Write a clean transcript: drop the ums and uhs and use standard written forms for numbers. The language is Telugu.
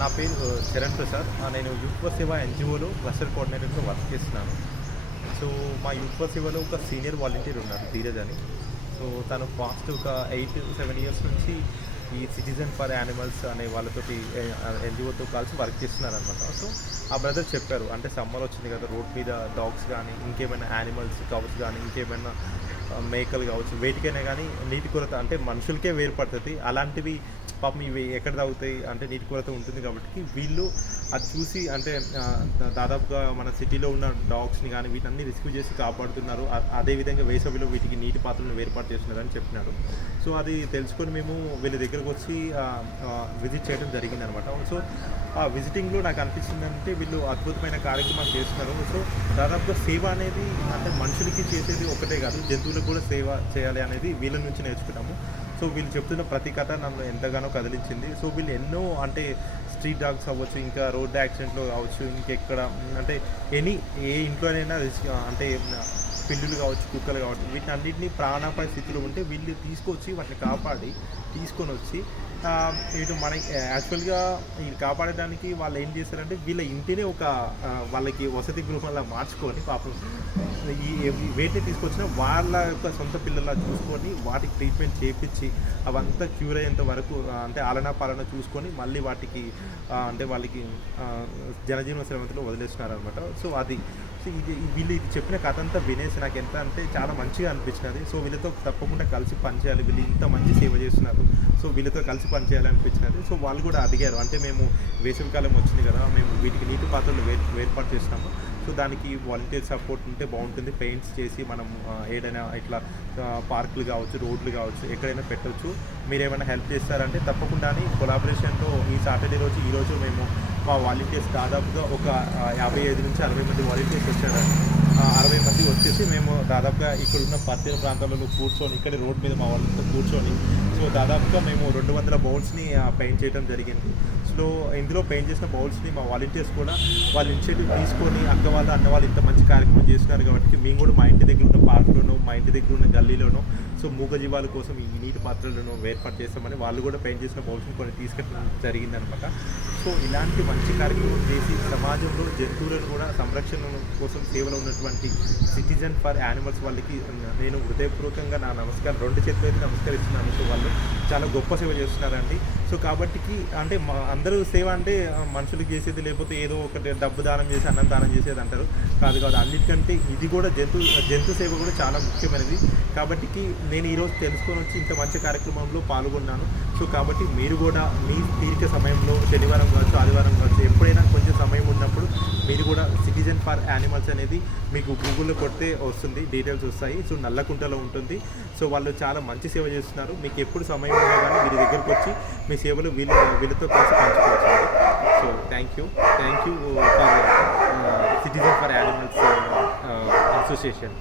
నా పేరు చరణ్ ప్రసాద్. నేను యూత్ ఫర్ సేవ ఎన్‌జీఓలో క్లస్టర్ కోఆర్డినేటర్‌గా వర్క్ చేస్తున్నాను. సో, మా యూత్ ఫర్ సేవలో ఒక సీనియర్ వాలంటీర్ ఉన్నారు ధీరజ్ అని. సో, తను పాస్ట్ ఒక 7 ఇయర్స్ నుంచి ఈ సిటిజన్ ఫర్ యానిమల్స్ అనే వాళ్ళతోటి ఎన్‌జీఓతో కలిసి వర్క్ చేస్తున్నారనమాట. సో, ఆ బ్రదర్ చెప్పారు, అంటే సమ్మర్ వచ్చింది కదా, రోడ్ మీద డాగ్స్ కానీ, ఇంకేమైనా యానిమల్స్ కౌస్ కానీ, ఇంకేమైనా మేకలు కావచ్చు, వేటికైనా కానీ నీటి కొరత అంటే మనుషులకే వేరుపడుతుంది. అలాంటివి పాపం ఇవి ఎక్కడ తాగుతాయి అంటే నీటి కొరత ఉంటుంది కాబట్టి వీళ్ళు అది చూసి అంటే దాదాపుగా మన సిటీలో ఉన్న డాగ్స్ని కానీ వీటన్ని రెస్క్యూ చేసి కాపాడుతున్నారు. అదేవిధంగా వేసవిలో వీటికి నీటి పాత్రలను ఏర్పాటు చేస్తున్నారని చెప్పినారు. సో అది తెలుసుకొని మేము వీళ్ళ దగ్గరకు వచ్చి విజిట్ చేయడం జరిగిందనమాట. సో ఆ విజిటింగ్లో నాకు అనిపించిందంటే వీళ్ళు అద్భుతమైన కార్యక్రమాలు చేస్తున్నారు. సో దాదాపుగా సేవ అనేది అంటే మనుషులకి చేసేది ఒకటే కాదు, జంతువులకు కూడా సేవ చేయాలి అనేది వీళ్ళ నుంచి నేర్చుకున్నాము. సో వీళ్ళు చెప్తున్న ప్రతి కథ నన్ను ఎంతగానో కదిలించింది. సో వీళ్ళు ఎన్నో అంటే స్ట్రీట్ డాగ్స్ అవ్వచ్చు, ఇంకా రోడ్ యాక్సిడెంట్లో కావచ్చు, ఇంకెక్కడ అంటే ఏ ఇంట్లోనైనా అంటే పిల్లులు కావచ్చు, కుక్కలు కావచ్చు, వీటిని అన్నింటినీ ప్రాణాపాయ స్థితిలో ఉంటే వీళ్ళు తీసుకొచ్చి వాటిని కాపాడి తీసుకొని వచ్చి ఇటు మనకి యాక్చువల్గా ఇది కాపాడడానికి వాళ్ళు ఏం చేస్తారంటే వీళ్ళ ఇంటిని ఒక వాళ్ళకి వసతి గృహంలా మార్చుకొని పాపం వేటిని తీసుకొచ్చినా వాళ్ళ యొక్క సొంత పిల్లలా చూసుకొని వాటికి ట్రీట్మెంట్ చేయించి అవంతా క్యూర్ అయ్యేంత వరకు అంటే ఆలనా పాలన చూసుకొని మళ్ళీ వాటికి అంటే వాళ్ళకి జనజీవన శ్రమంతిలో వదిలేస్తున్నారనమాట. సో అది వీళ్ళు చెప్పిన కథ అంతా వినేసి నాకు ఎంత అంటే చాలా మంచిగా అనిపించినది. సో వీళ్ళతో తప్పకుండా కలిసి పనిచేయాలి, వీళ్ళు ఇంత మంచి సేవ చేస్తున్నారు, సో వీళ్ళతో కలిసి పనిచేయాలి అనిపించినది. సో వాళ్ళు కూడా అడిగారు, అంటే మేము వేసవికాలం వచ్చింది కదా, మేము వీటికి నీటి పాత్రలు ఏర్పాటు చేస్తాము, సో దానికి వాలంటీర్ సపోర్ట్ ఉంటే బాగుంటుంది, పెయింట్స్ చేసి మనం ఏదైనా ఇట్లా పార్కులు కావచ్చు, రోడ్లు కావచ్చు, ఎక్కడైనా పెట్టవచ్చు, మీరేమైనా హెల్ప్ చేస్తారంటే తప్పకుండా అని కొలాబరేషన్తో ఈ సాటర్డే రోజు ఈరోజు మేము మా వాలంటీర్స్ దాదాపుగా ఒక 55 నుంచి 60 మంది వాలంటీర్స్ వచ్చారండి. 60 మంది వచ్చేసి మేము దాదాపుగా ఇక్కడున్న పరిసర ప్రాంతాలలో కూర్చొని ఇక్కడ రోడ్ మీద మా వాళ్ళతో కూర్చొని సో దాదాపుగా మేము 200 బౌల్స్ని పెయింట్ చేయడం జరిగింది. సో ఇందులో పెయింట్ చేసిన బౌల్స్ని మా వాలంటీర్స్ కూడా వాళ్ళ ఇనిషియేటివ్ తీసుకొని అక్క వాళ్ళు అన్న వాళ్ళు ఇంత మంచి కార్యక్రమం చేస్తున్నారు కాబట్టి మేము కూడా మా ఇంటి దగ్గర ఉన్న పార్కులోనో మా ఇంటి దగ్గర ఉన్న గల్లీలోనో సో మూగజీవాల కోసం ఈ నీటి పాత్రలను ఏర్పాటు చేస్తామని వాళ్ళు కూడా పెయింట్ చేసిన బౌల్స్ని కొన్ని తీసుకెళ్ళడం జరిగిందనమాట. సో ఇలాంటి మంచి కార్యక్రమం చేసి సమాజంలో జంతువులను కూడా సంరక్షణ కోసం సేవలో ఉన్నటువంటి సిటిజన్ ఫర్ యానిమల్స్ వాళ్ళకి నేను హృదయపూర్వకంగా నా నమస్కారం 2 చేతులు అయితే నమస్కరిస్తున్నాను. సో వాళ్ళు చాలా గొప్ప సేవ చేస్తున్నారండి. సో కాబట్టి అంటే అందరూ సేవ అంటే మనుషులకు చేసేది లేకపోతే ఏదో ఒకటి డబ్బు దానం చేసి అన్నం దానం చేసేది అంటారు, కాదు అన్నిటికంటే ఇది కూడా జంతు సేవ కూడా చాలా ముఖ్యమైనది. కాబట్టి నేను ఈరోజు తెలుసుకొని వచ్చి ఇంత మంచి కార్యక్రమంలో పాల్గొన్నాను. సో కాబట్టి మీరు కూడా మీ తీరిక సమయంలో శనివారం కావచ్చు, ఆదివారం కావచ్చు, ఎప్పుడైనా కొంచెం సమయం ఉన్నప్పుడు మీరు కూడా సిటిజన్ ఫర్ యానిమల్స్ అనేది మీకు గూగుల్లో కొడితే వస్తుంది, డీటెయిల్స్ వస్తాయి. సో నల్లకుంటలో ఉంటుంది. సో వాళ్ళు చాలా మంచి సేవ చేస్తున్నారు. మీకు ఎప్పుడు సమయం ఉన్నా కానీ వీరి దగ్గరకు వచ్చి మీ సేవలు వీళ్ళతో కలిసి పంచుకోవచ్చు. So thank you for citizen for animals association.